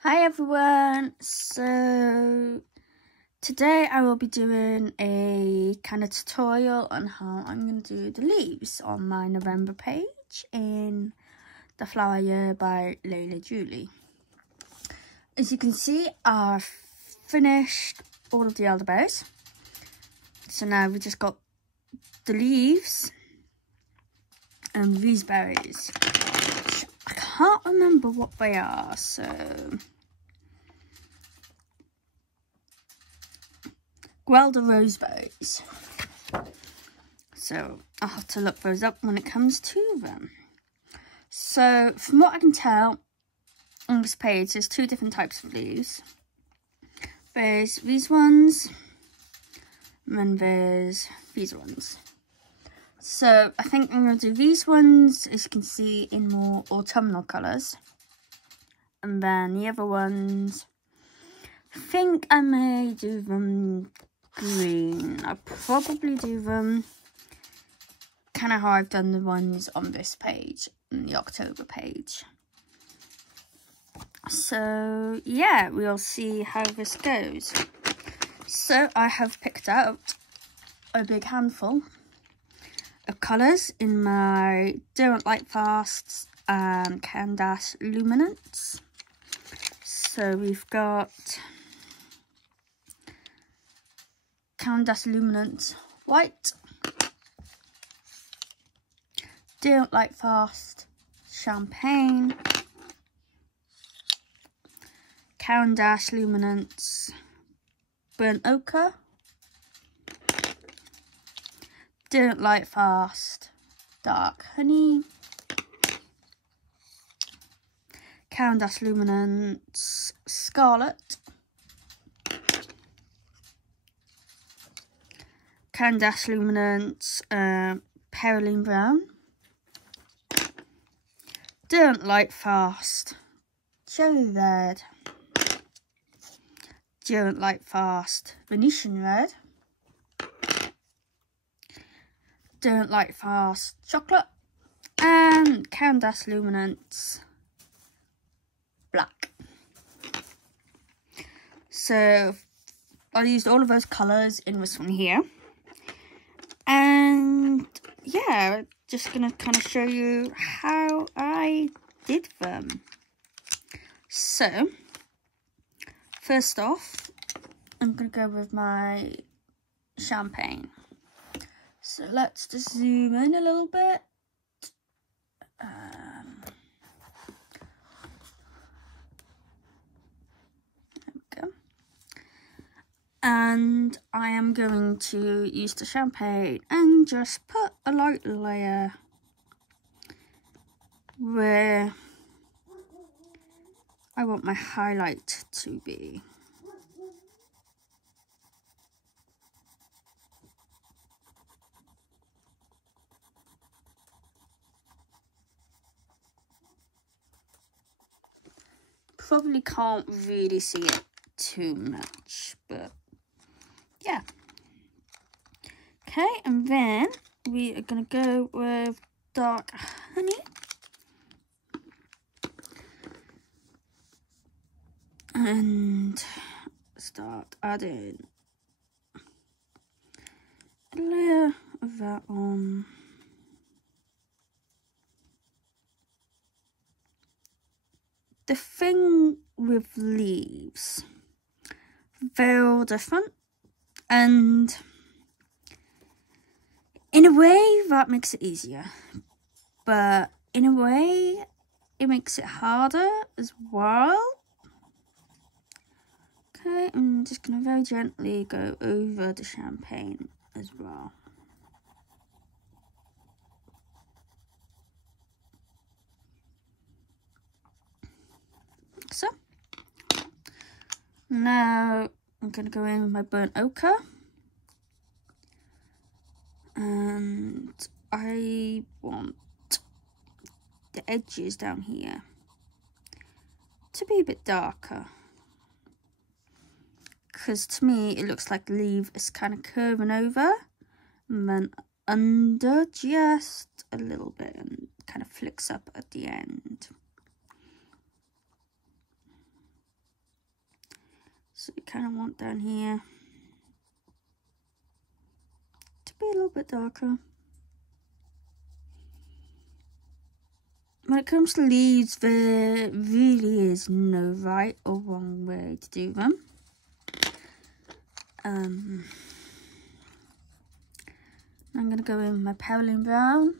Hi everyone, so today I will be doing a kind of tutorial on how I'm going to do the leaves on my November page in The Flower Year by Leila Duly. As you can see, I've finished all of the elderberries, so now we've just got the leaves and these berries. I can't remember what they are, so Guelder roseberries. So I'll have to look those up when it comes to them. So from what I can tell on this page, there's two different types of leaves. There's these ones, and then there's these ones. So I think I'm going to do these ones, as you can see, in more autumnal colours. And then the other ones, I think I may do them green. I'll probably do them kind of how I've done the ones on this page, on the October page. So yeah, we'll see how this goes. So I have picked out a big handful of colours in my Derwent Lightfast and Caran Luminance. So we've got Caran Luminance White, Derwent Lightfast Champagne, Caran Luminance Burnt Ochre, Derwent Lightfast Dark Honey, Caran Luminance Scarlet, Caran Luminance Perylene Brown, Derwent Lightfast Cherry Red, Derwent Lightfast Venetian Red, Derwent Lightfast Chocolate, and Caran Luminance Black. So I used all of those colours in this one here. And yeah, just going to kind of show you how I did them. So first off, I'm going to go with my champagne. So let's just zoom in a little bit. There we go. And I am going to use the champagne and just put a light layer where I want my highlight to be. Probably can't really see it too much, but yeah. Okay, and then we are going to go with dark honey. And start adding a layer of that on. The thing with leaves, they're all different, and in a way that makes it easier, but in a way it makes it harder as well. Okay, I'm just going to very gently go over the champagne as well. So, now I'm going to go in with my burnt ochre. And I want the edges down here to be a bit darker. Because to me, it looks like the leaf is kind of curving over. And then under just a little bit and kind of flicks up at the end. So you kind of want down here to be a little bit darker. When it comes to leaves, there really is no right or wrong way to do them. I'm going to go in with my Perylene Brown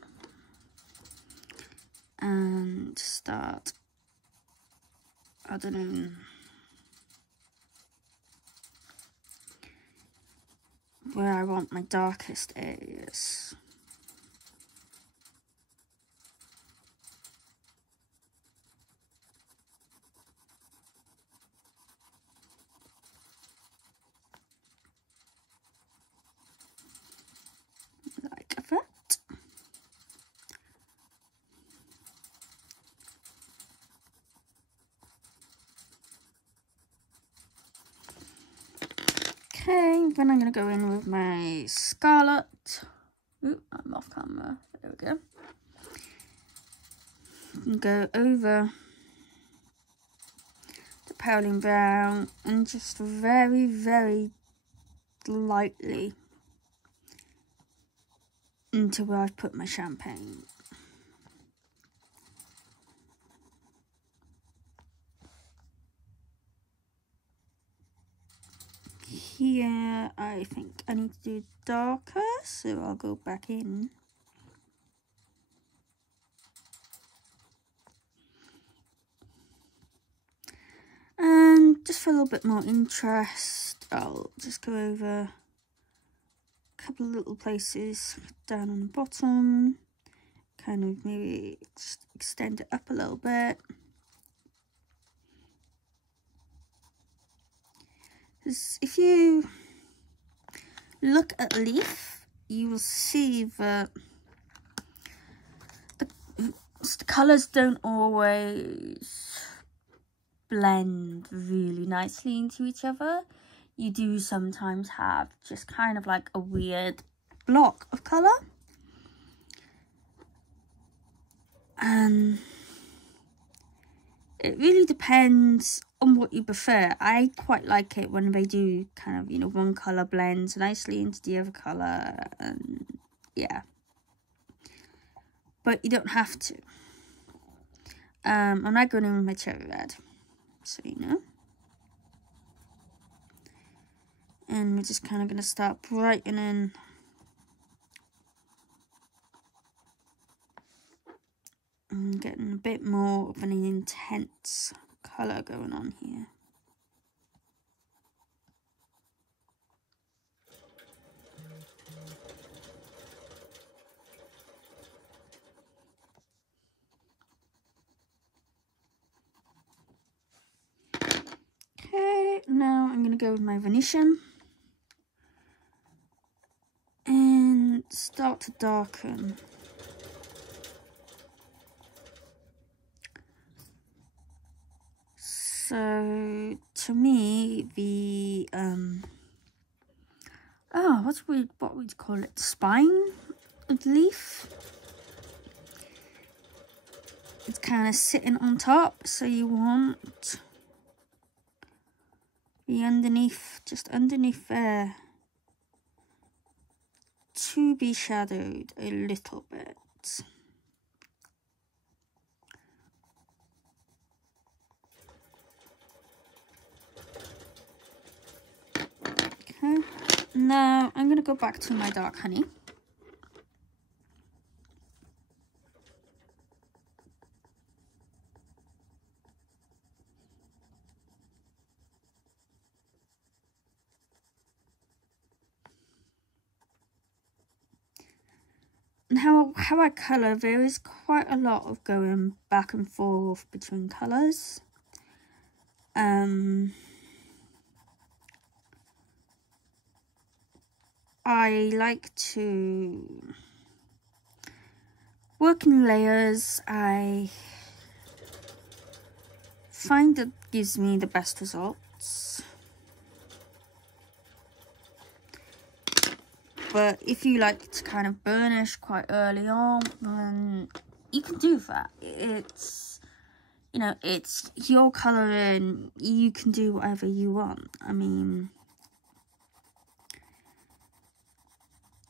and start, I don't know, where I want my darkest areas. Like that. Okay, then I'm going to go in with my Scarlet. Ooh, I'm off camera. There we go. And go over the Perylene Brown and just very, very lightly into where I've put my champagne. Here, I think I need to do darker, so I'll go back in. And just for a little bit more interest, I'll just go over a couple of little places down on the bottom, kind of maybe just extend it up a little bit. Because if you look at a leaf, you will see that the colours don't always blend really nicely into each other. You do sometimes have just kind of like a weird block of colour. And it really depends on what you prefer. I quite like it when they do kind of, you know, one colour blends nicely into the other colour, and yeah. But you don't have to. I'm not going in with my cherry red, so you know. And we're just kind of going to start brightening and getting a bit more of an intense colour going on here. Okay, now I'm going to go with my Venetian and start to darken. So to me, the what we'd call it, spine of the leaf, it's kind of sitting on top, so you want the underneath, just underneath there, to be shadowed a little bit. Okay, now I'm going to go back to my dark honey. And how I colour, there is quite a lot of going back and forth between colours. I like to work in layers. I find that gives me the best results. But if you like to kind of burnish quite early on, then you can do that. you know, it's your colour and you can do whatever you want. I mean,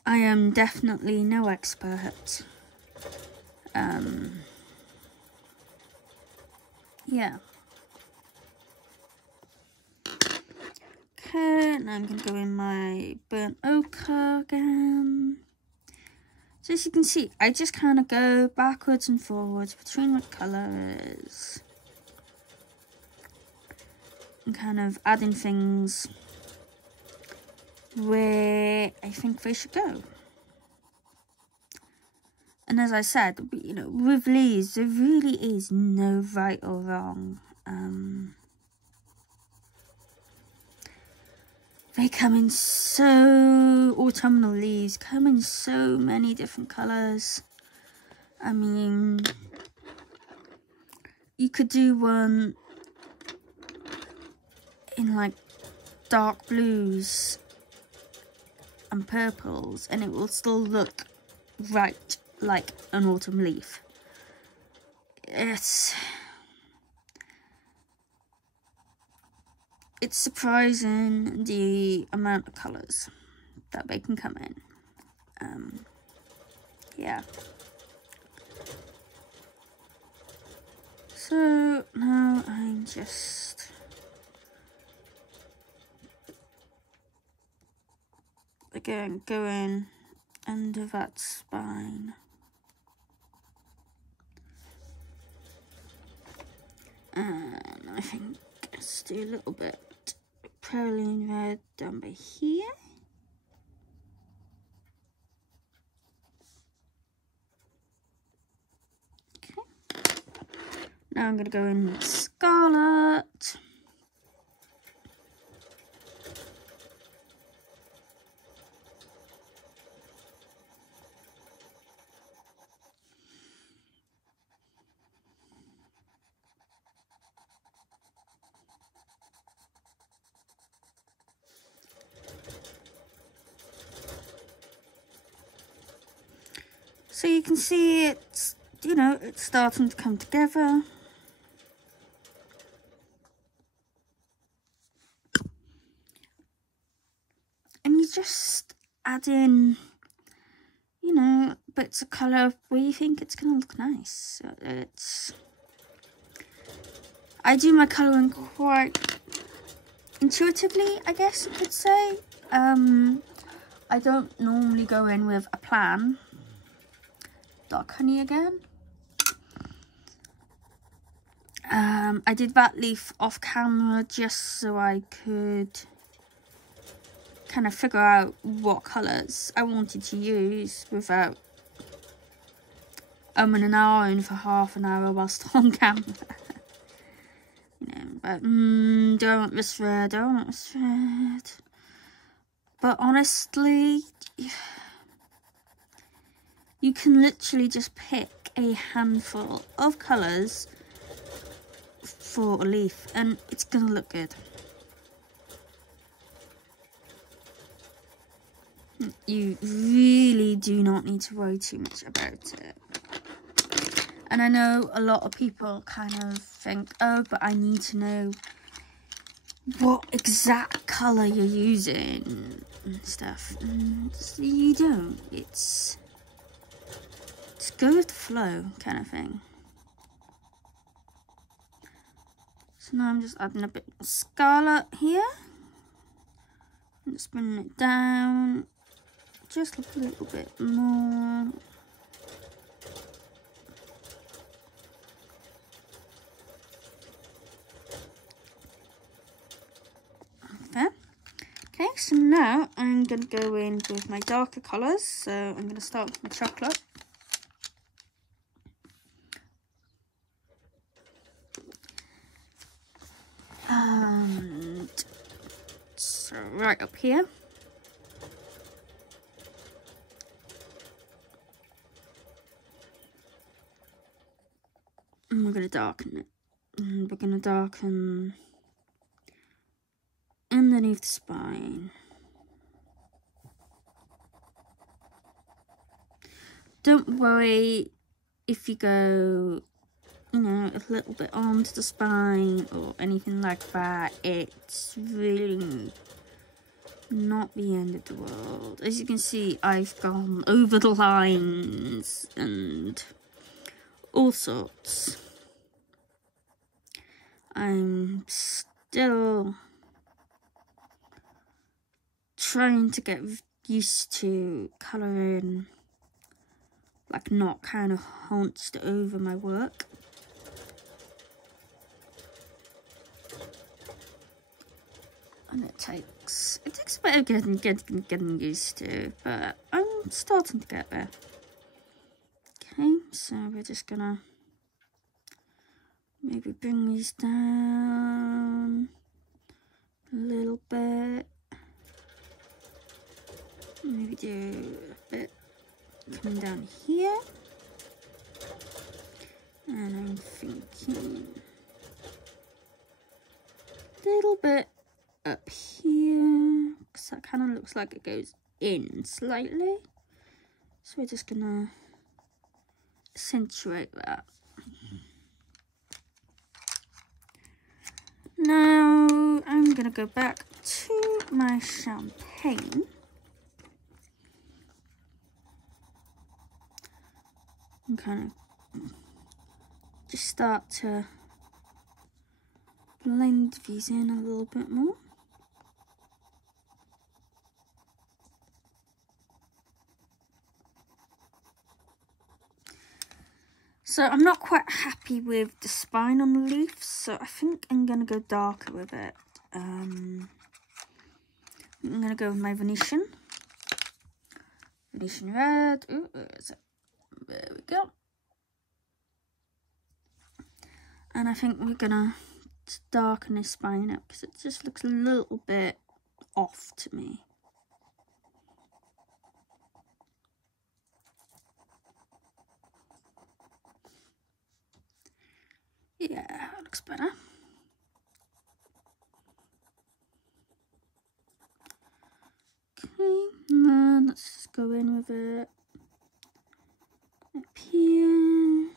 I am definitely no expert. Yeah. Okay, now I'm going to go in my burnt ochre again. So as you can see, I just kind of go backwards and forwards between my colours. And kind of adding things where I think they should go. And as I said, you know, with leaves, there really is no right or wrong. They come in so... autumnal leaves come in so many different colours. I mean, you could do one in like dark blues and purples and it will still look right like an autumn leaf. It's surprising the amount of colours that they can come in. Yeah. So now I'm just again going under that spine. And I think let's do a little bit praline red down by here. Okay. Now I'm going to go in with scarlet. So you can see it's, you know, it's starting to come together. And you just add in, you know, bits of colour where you think it's going to look nice. So I do my colouring quite intuitively, I guess you could say. I don't normally go in with a plan. Dark honey again. I did that leaf off camera just so I could kind of figure out what colours I wanted to use without umming and ahhing for half an hour whilst on camera. You know, but do I want this red? Do I want this red? But honestly, you can literally just pick a handful of colours for a leaf and it's gonna look good. You really do not need to worry too much about it. And I know a lot of people kind of think, oh, but I need to know what exact colour you're using and stuff. And you don't. It's go with the flow kind of thing. So now I'm just adding a bit of scarlet here. And just bringing it down just a little bit more. There. Okay, so now I'm going to go in with my darker colours. So I'm going to start with my chocolate. And so right up here. And we're going to darken it. And we're going to darken underneath the spine. Don't worry if you go you know, a little bit onto the spine or anything like that, it's really not the end of the world. As you can see, I've gone over the lines and all sorts. I'm still trying to get used to colouring like not kind of hunched over my work. And it takes a bit of getting used to, but I'm starting to get there. Okay, so we're just gonna maybe bring these down a little bit. Maybe do a bit coming down here. And I'm thinking a little bit up here, because that kind of looks like it goes in slightly. So we're just gonna accentuate that. Now I'm gonna go back to my champagne. And kind of just start to blend these in a little bit more. So I'm not quite happy with the spine on the leaf, so I think I'm going to go darker with it. I'm going to go with my Venetian red. Ooh, where is it? There we go. And I think we're going to darken this spine up because it just looks a little bit off to me. Yeah, that looks better. Okay, and then let's just go in with it up here.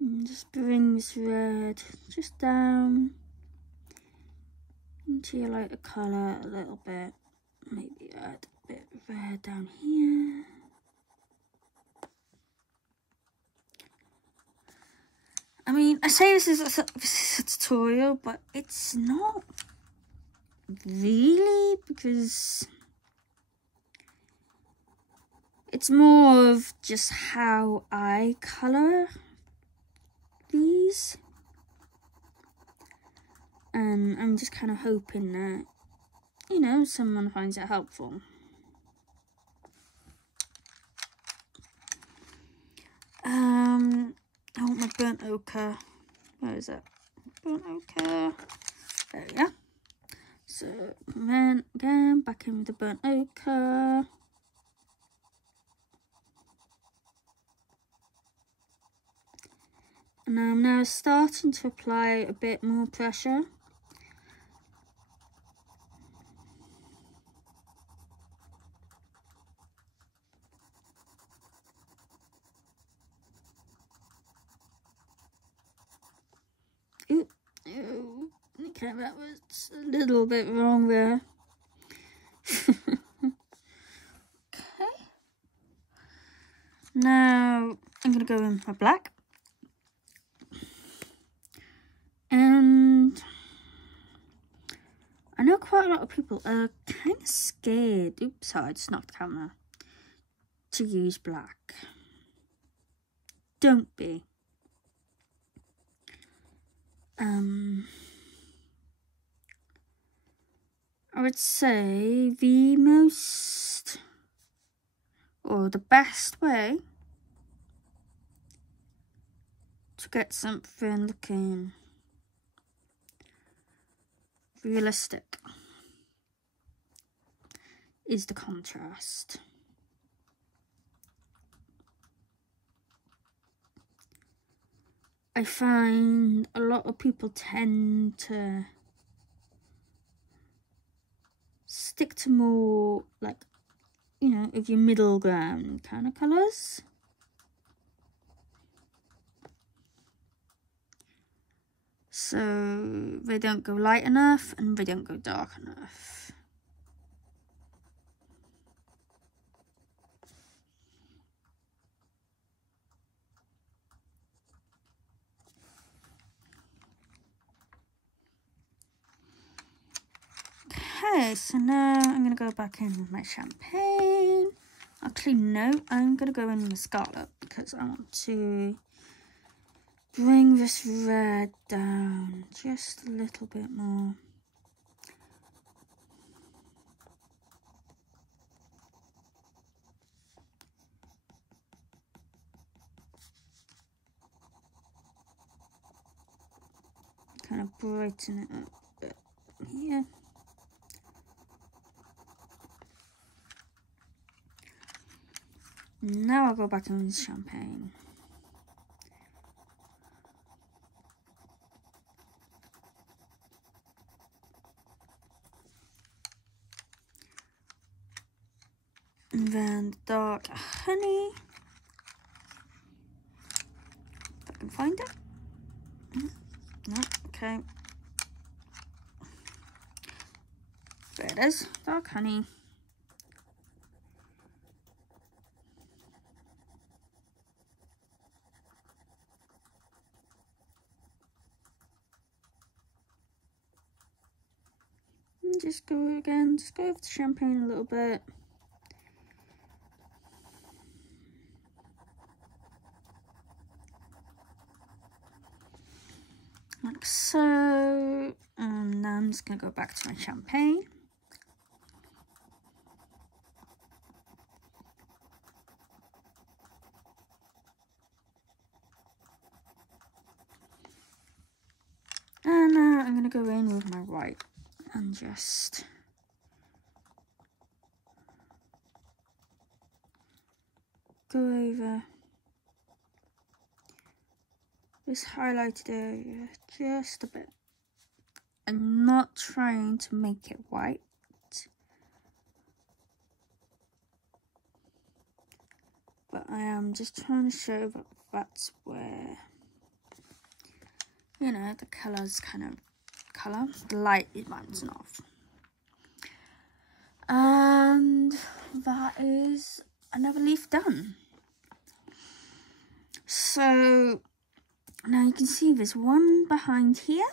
And just bring this red just down into your lighter colour a little bit. Maybe add a bit of red down here. I mean, I say this is a tutorial, but it's not really, because it's more of just how I colour these. And I'm just kind of hoping that, you know, someone finds it helpful. I want my burnt ochre. Where is it? Burnt ochre. There we go. So, then again, back in with the burnt ochre. And I'm now starting to apply a bit more pressure. Okay, that was a little bit wrong there. Okay. Now I'm going to go in my black. And I know quite a lot of people are kind of scared. Oops, sorry, I just knocked the camera. To use black. Don't be. I would say the most, or the best way to get something looking realistic is the contrast. I find a lot of people tend to stick to more, like, you know, of your middle ground kind of colours. so they don't go light enough and they don't go dark enough. Okay, so now I'm going to go back in with my champagne. Actually, no, I'm going to go in with Scarlet because I want to bring this red down just a little bit more. Kind of brighten it up a bit here. Now I'll go back in with champagne. And then dark honey. If I can find it. No, okay. There it is, dark honey. And just go over the champagne a little bit. Like so. And now I'm just going to go back to my champagne. And now I'm going to go in with my white and just go over this highlighted area just a bit. I'm not trying to make it white, but I am just trying to show that that's where, you know, the colours kind of the light is bouncing off. And that is another leaf done. So now you can see there's one behind here.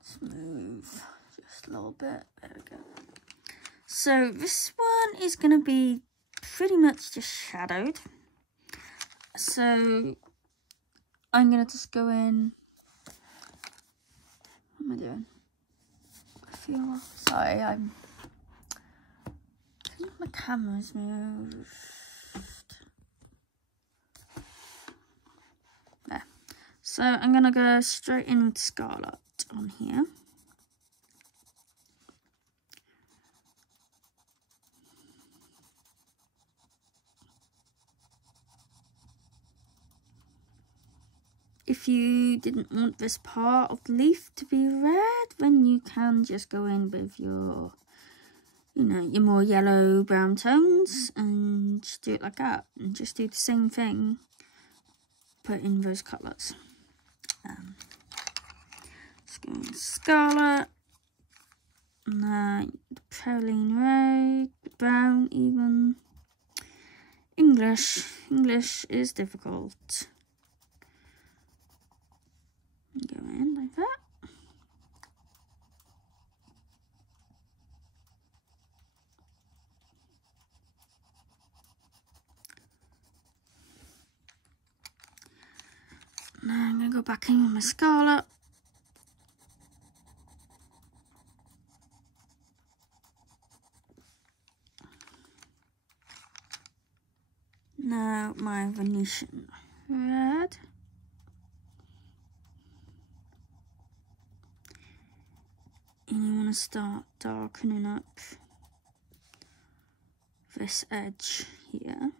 Let's move just a little bit. There we go. So this one is going to be pretty much just shadowed. So I'm going to just go in. What am I doing? I think my camera's moved. There. So I'm going to go straight in with Scarlet on here. If you didn't want this part of the leaf to be red, then you can just go in with your, you know, your more yellow brown tones and just do it like that, and just do the same thing, put in those colours. Let's go in Scarlet, and the praline red, brown even. English is difficult. Go in like that. Now I'm going to go back in with my Scarlet. Now my Venetian red. And you want to start darkening up this edge here.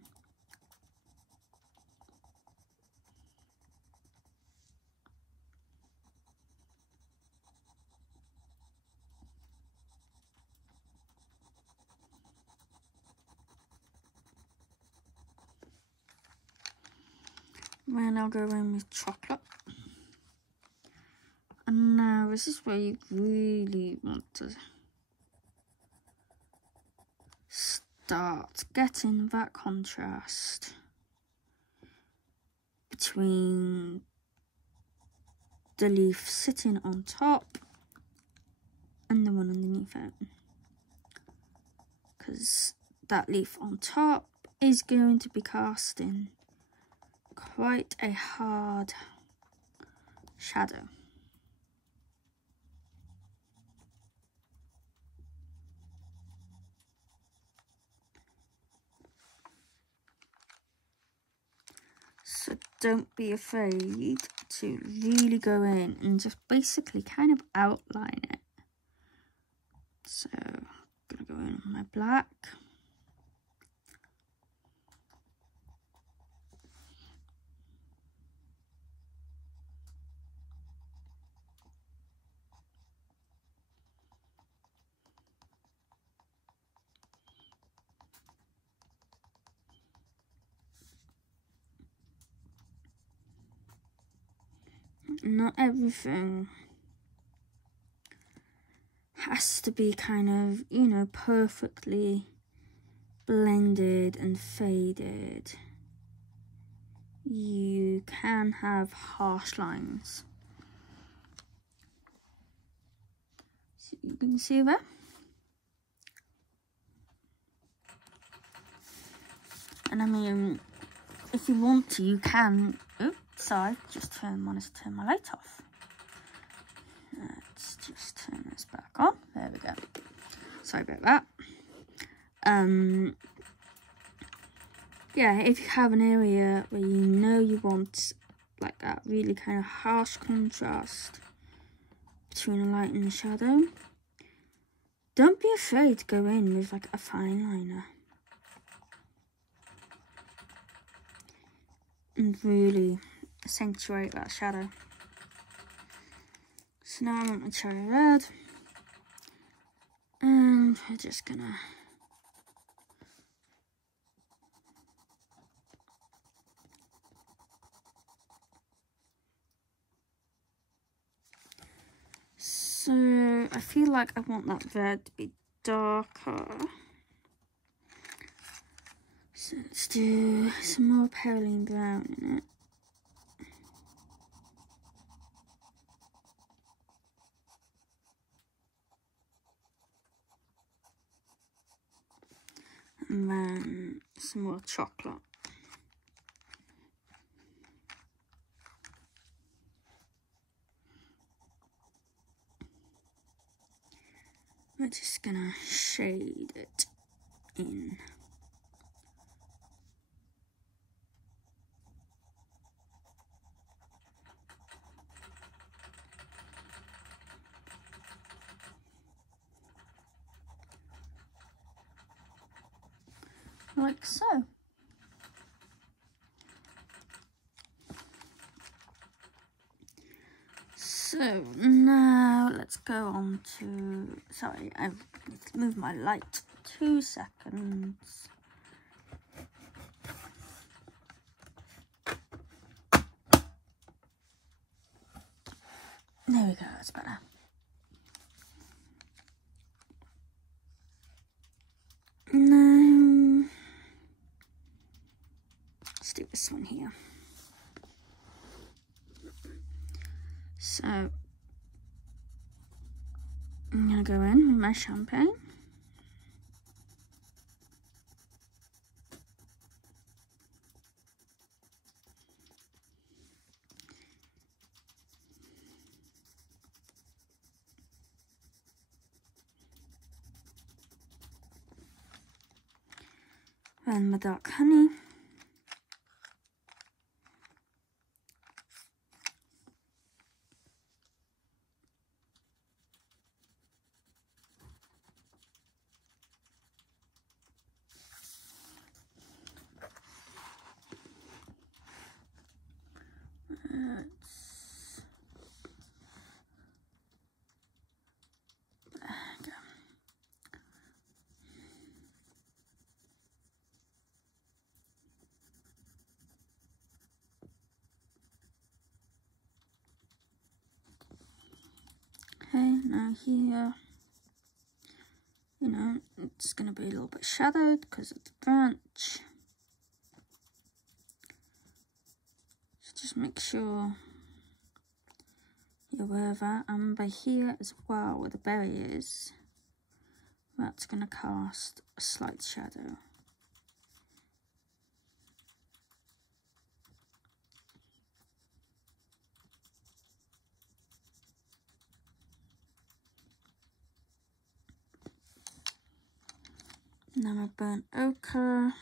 Then I'll go in with chocolate. this is where you really want to start getting that contrast between the leaf sitting on top and the one underneath it, because that leaf on top is going to be casting quite a hard shadow. So don't be afraid to really go in and just basically kind of outline it. So I'm gonna go in on my black. Not everything has to be kind of, you know, perfectly blended and faded. You can have harsh lines. So you can see that. And I mean, if you want to, you can. Oops, sorry, wanted to turn my light off. Let's just turn this back on. There we go. Sorry about that. Yeah, if you have an area where you know you want like that really kind of harsh contrast between a light and a shadow, don't be afraid to go in with like a fine liner and really accentuate that shadow. So now I want my cherry red, and we're just gonna so I feel like I want that red to be darker. So let's do some more perylene brown in it. And then some more chocolate. We're just gonna shade it in. Like so. So now let's go on to, sorry, I've moved my light 2 seconds. There we go, that's better. Now, let's do this one here. So, I'm going to go in with my champagne. And my dark honey. Okay, now here, you know, it's going to be a little bit shadowed because of the branch. So just make sure you're aware of that. And by here as well, where the berry is, that's going to cast a slight shadow. Now my burnt ochre.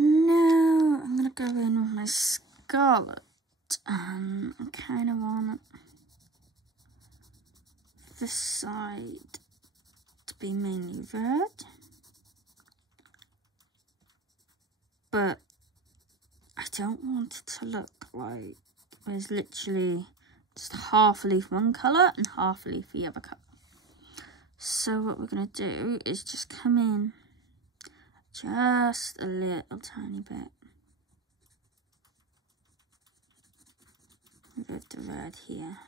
Now I'm going to go in with my scarlet, and I kind of want this side to be mainly red, but I don't want it to look like there's literally just half a leaf one colour and half a leaf the other colour. So what we're going to do is just come in just a little tiny bit with the red here.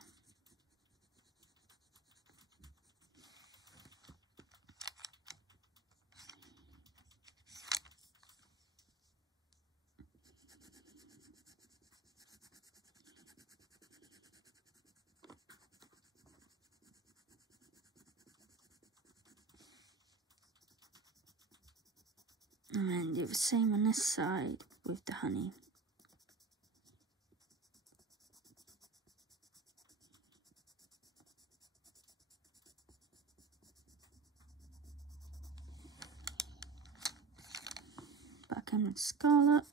And do the same on this side with the honey. Back in with scarlet.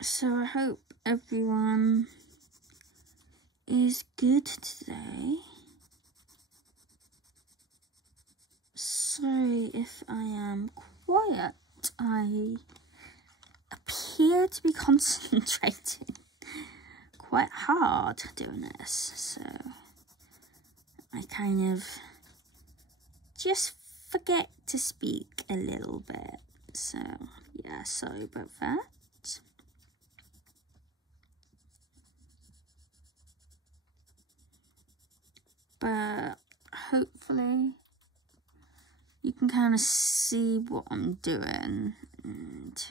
So I hope everyone is good today. Sorry if I am quiet. I appear to be concentrating quite hard doing this, so I kind of just forget to speak a little bit. So yeah, sorry about that. But hopefully you can kind of see what I'm doing, and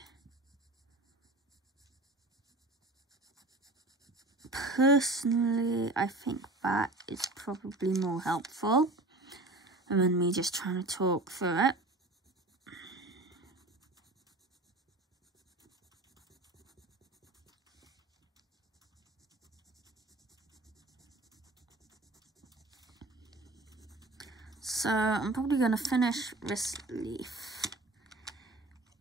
personally I think that is probably more helpful than me just trying to talk through it. So I'm probably going to finish this leaf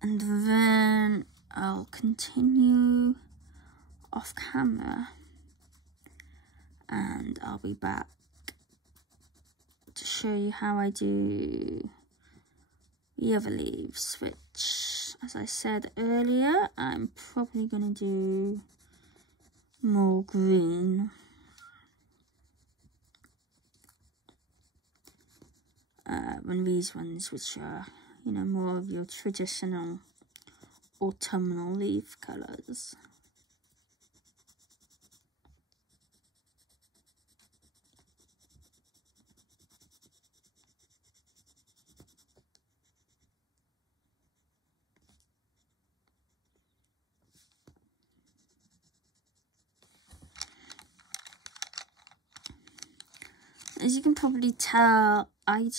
and then I'll continue off camera and I'll be back to show you how I do the other leaves, which, as I said earlier, I'm probably going to do more green. than these ones, which are, you know, more of your traditional autumnal leaf colours. As you can probably tell, I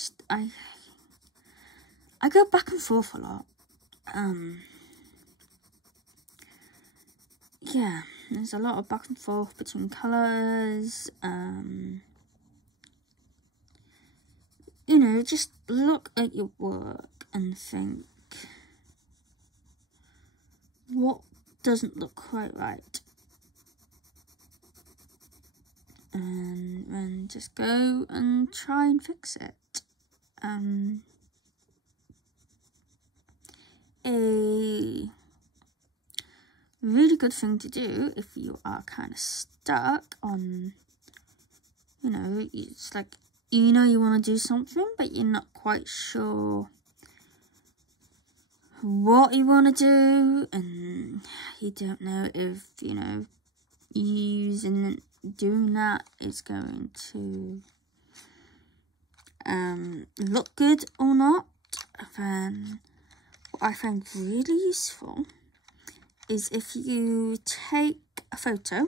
go back and forth a lot. Yeah, there's a lot of back and forth between colours. You know, just look at your work and think, what doesn't look quite right? And then just go and try and fix it. A really good thing to do if you are kind of stuck on, you know, it's like, you know, you want to do something, but you're not quite sure what you want to do, and you don't know if, you know, doing that is going to look good or not. Then what I find really useful is if you take a photo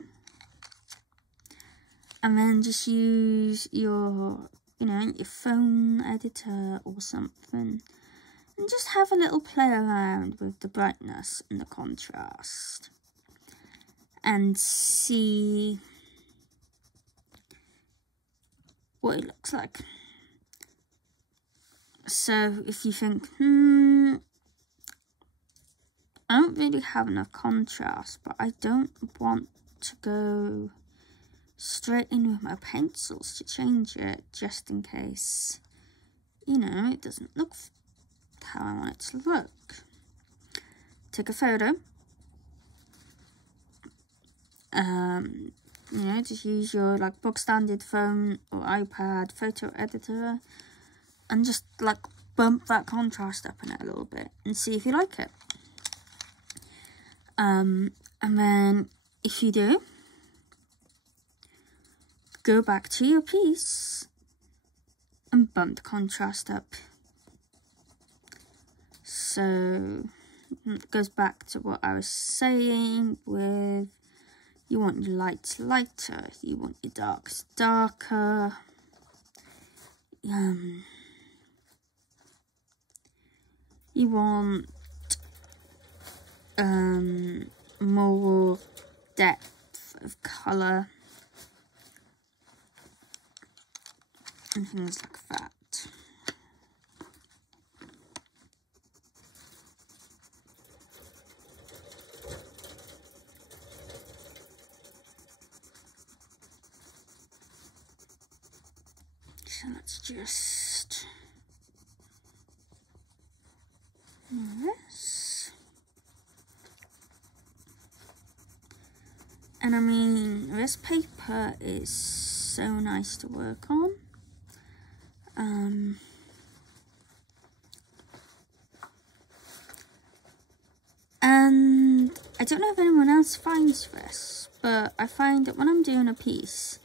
and then just use your, you know, your phone editor or something, and just have a little play around with the brightness and the contrast and see what it looks like. So if you think, I don't really have enough contrast, but I don't want to go straight in with my pencils to change it, just in case, you know, it doesn't look how I want it to look. Take a photo. You know, just use your like book standard phone or iPad photo editor and just like bump that contrast up in it a little bit and see if you like it. And then if you do, go back to your piece and bump the contrast up. So it goes back to what I was saying with, you want your lights lighter, you want your darks darker. You want more depth of colour and things like that. So let's just do this. And I mean, this paper is so nice to work on. And I don't know if anyone else finds this, but I find that when I'm doing a piece,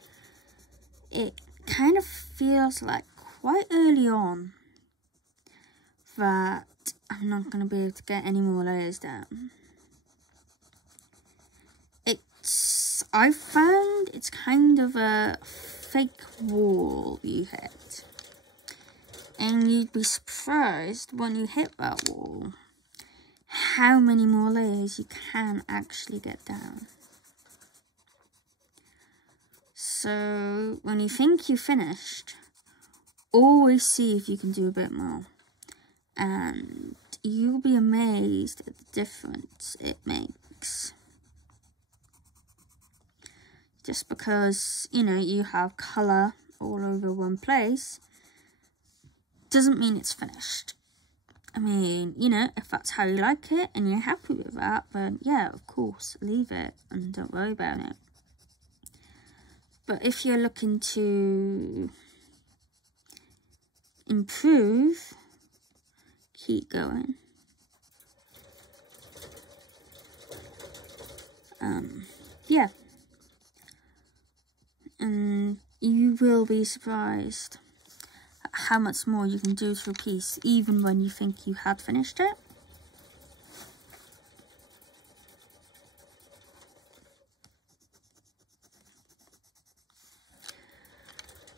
it kind of feels like quite early on that I'm not going to be able to get any more layers down. I found it's kind of a fake wall you hit, and you'd be surprised when you hit that wall how many more layers you can actually get down. So when you think you're finished, always see if you can do a bit more, and you'll be amazed at the difference it makes. Just because, you know, you have colour all over one place doesn't mean it's finished. I mean, you know, if that's how you like it and you're happy with that, then yeah, of course, leave it and don't worry about it. But if you're looking to improve, keep going. Yeah. And you will be surprised at how much more you can do to a piece, even when you think you had finished it.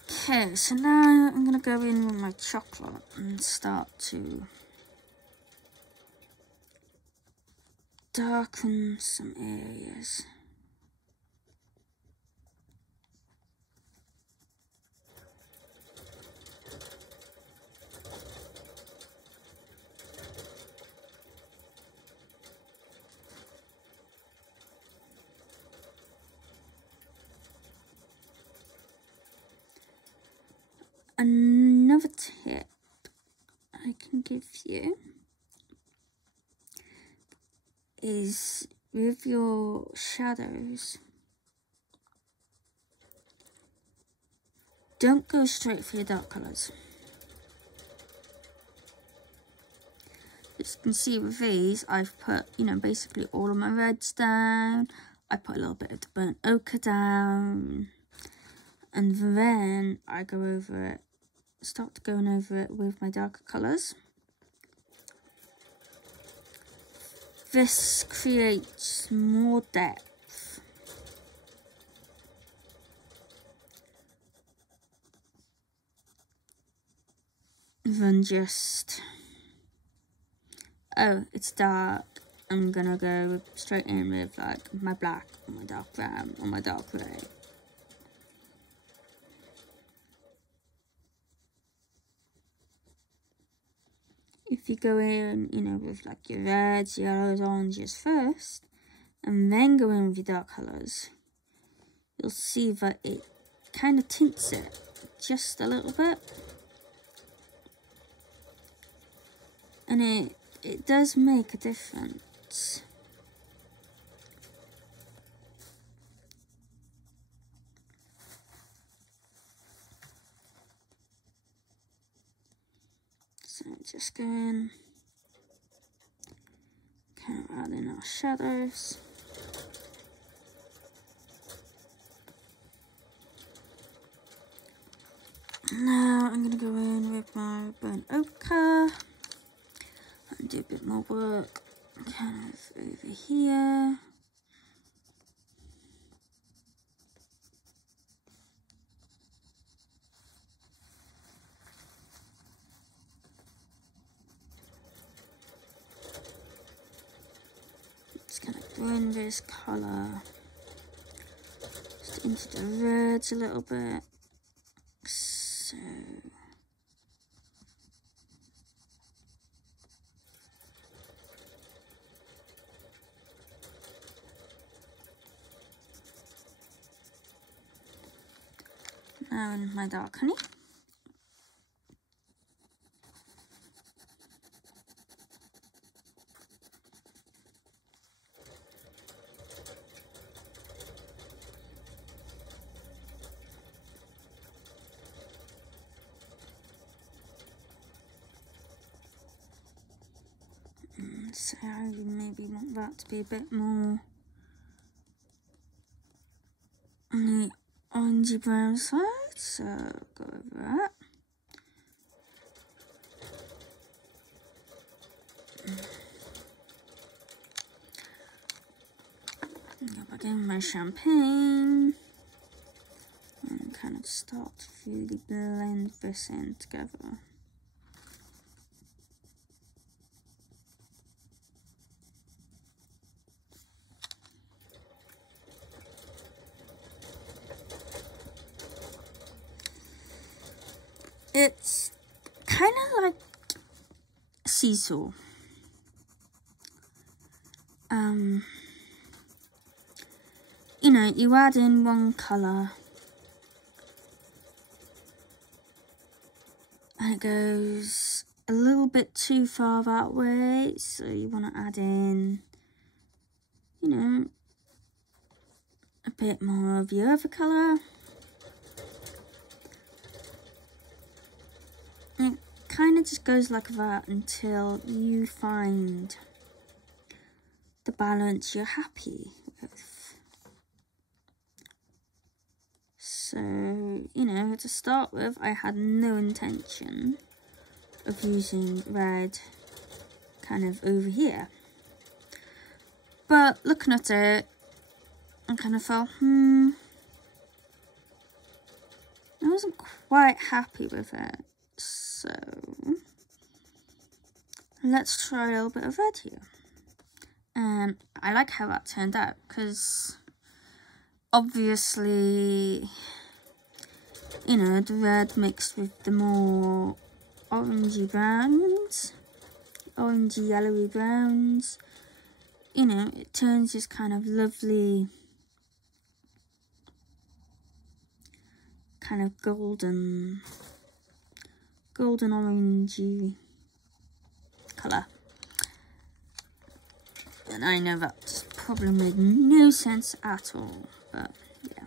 Okay, so now I'm going to go in with my chocolate and start to darken some areas. Another tip I can give you is with your shadows, don't go straight for your dark colours. As you can see with these, I've put, basically all of my reds down. I put a little bit of the burnt ochre down. And then I go over it, start going over it with my darker colours. This creates more depth. Than just, oh, it's dark, I'm gonna go straight in with like my black or my dark brown or my dark grey. If you go in, with like your reds, yellows, oranges first, and then go in with your dark colours, you'll see that it kind of tints it just a little bit. And it does make a difference. So just go in, kind of add in our shadows. Now I'm going to go in with my burnt ochre and do a bit more work kind of over here. Just going to bring this colour just into the reds a little bit. So now in my dark honey. So you maybe want that to be a bit more on the orangey brown side, so go over that. Go back in with my champagne and kind of start to really blend this in together. It's kind of like a seesaw. You add in one colour and it goes a little bit too far that way, so you want to add in, a bit more of your other colour. of just goes like that until you find the balance you're happy with. So, you know, to start with, I had no intention of using red kind of over here. But looking at it, I kind of felt, I wasn't quite happy with it. So, let's try a little bit of red here. And I like how that turned out, because obviously, you know, the red mixed with the more orangey browns, orangey yellowy browns, you know, it turns this kind of lovely kind of golden orangey colour. And I know that probably made no sense at all, but yeah.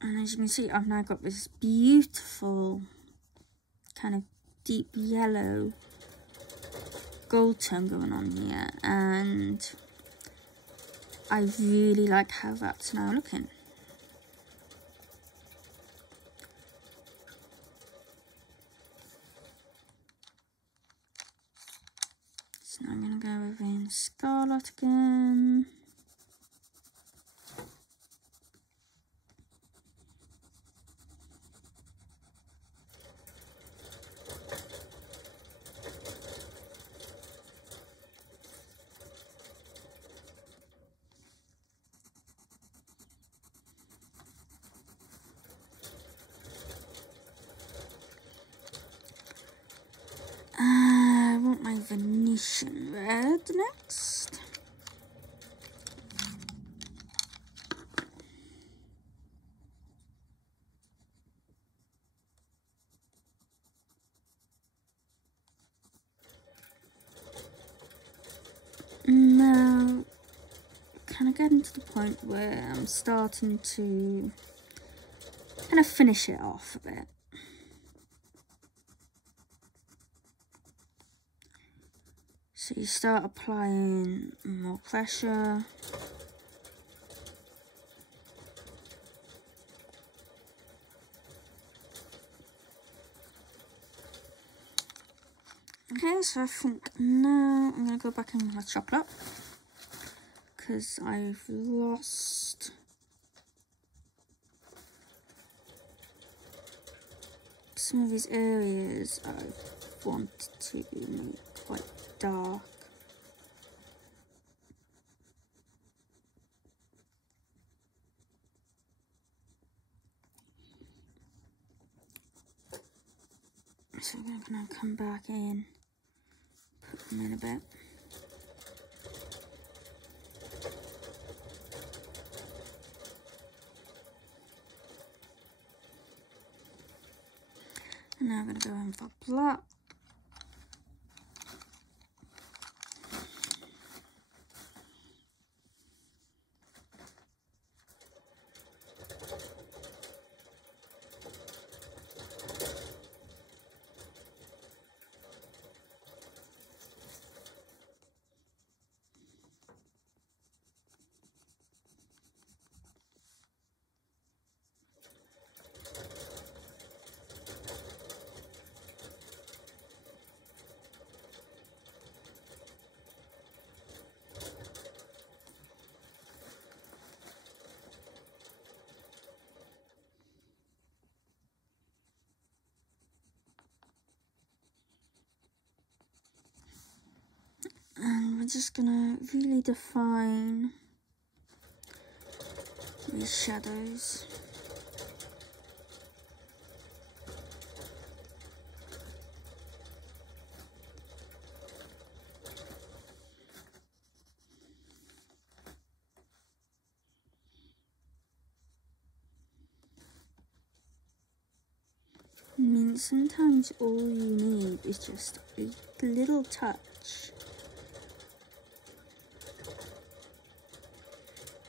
And as you can see, I've now got this beautiful kind of deep yellow gold tone going on here, and I really like how that's now looking. So now I'm going to go over in Scarlet again. I want my Venetian red next. Now, kind of getting to the point where I'm starting to kind of finish it off a bit. So you start applying more pressure. Okay, so I think now I'm going to go back in with my chocolate, because I've lost some of these areas I want to make quite dark. So we're going to come back in, put them in a bit. And now I'm going to go in for black. And we're just gonna really define these shadows. I mean, sometimes all you need is just a little touch.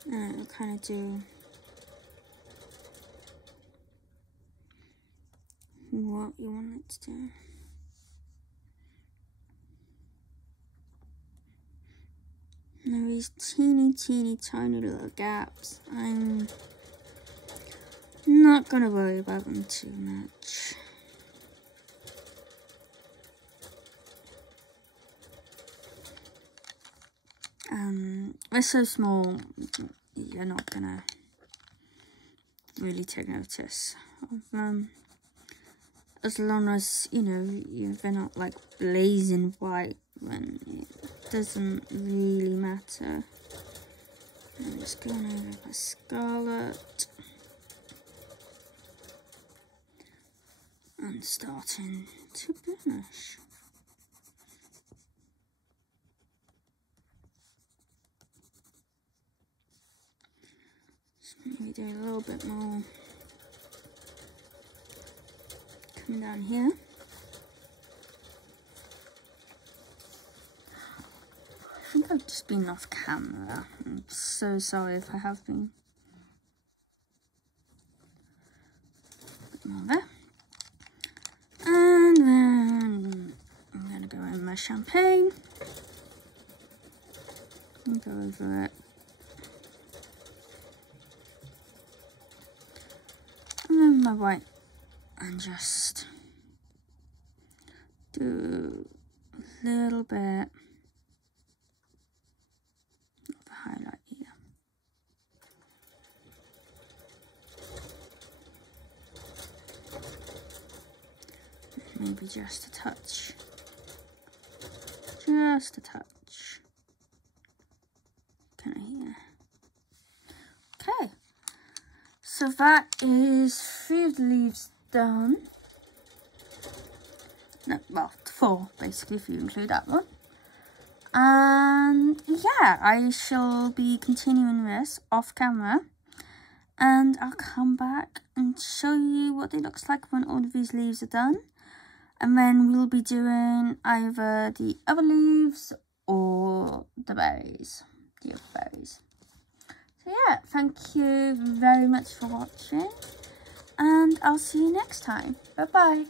And it'll kind of do what you want it to do. There is teeny tiny little gaps. I'm not gonna worry about them too much. They're so small, you're not gonna really take notice of them. As long as, you know, they're not like blazing white, then it doesn't really matter. I'm just going over my scarlet and starting to burnish. Maybe do a little bit more coming down here. I think I've just been off camera. I'm so sorry if I have been. A bit more there. And then I'm going to go in my champagne and go over it. My white and just do a little bit of a highlight here. Maybe just a touch. Just a touch. Kind of here. Okay. So that is 3 of the leaves done. No, well, 4 basically if you include that one. And yeah, I shall be continuing this off camera. And I'll come back and show you what it looks like when all of these leaves are done. And then we'll be doing either the other leaves or the berries. The other berries. So yeah, thank you very much for watching, and I'll see you next time. Bye bye.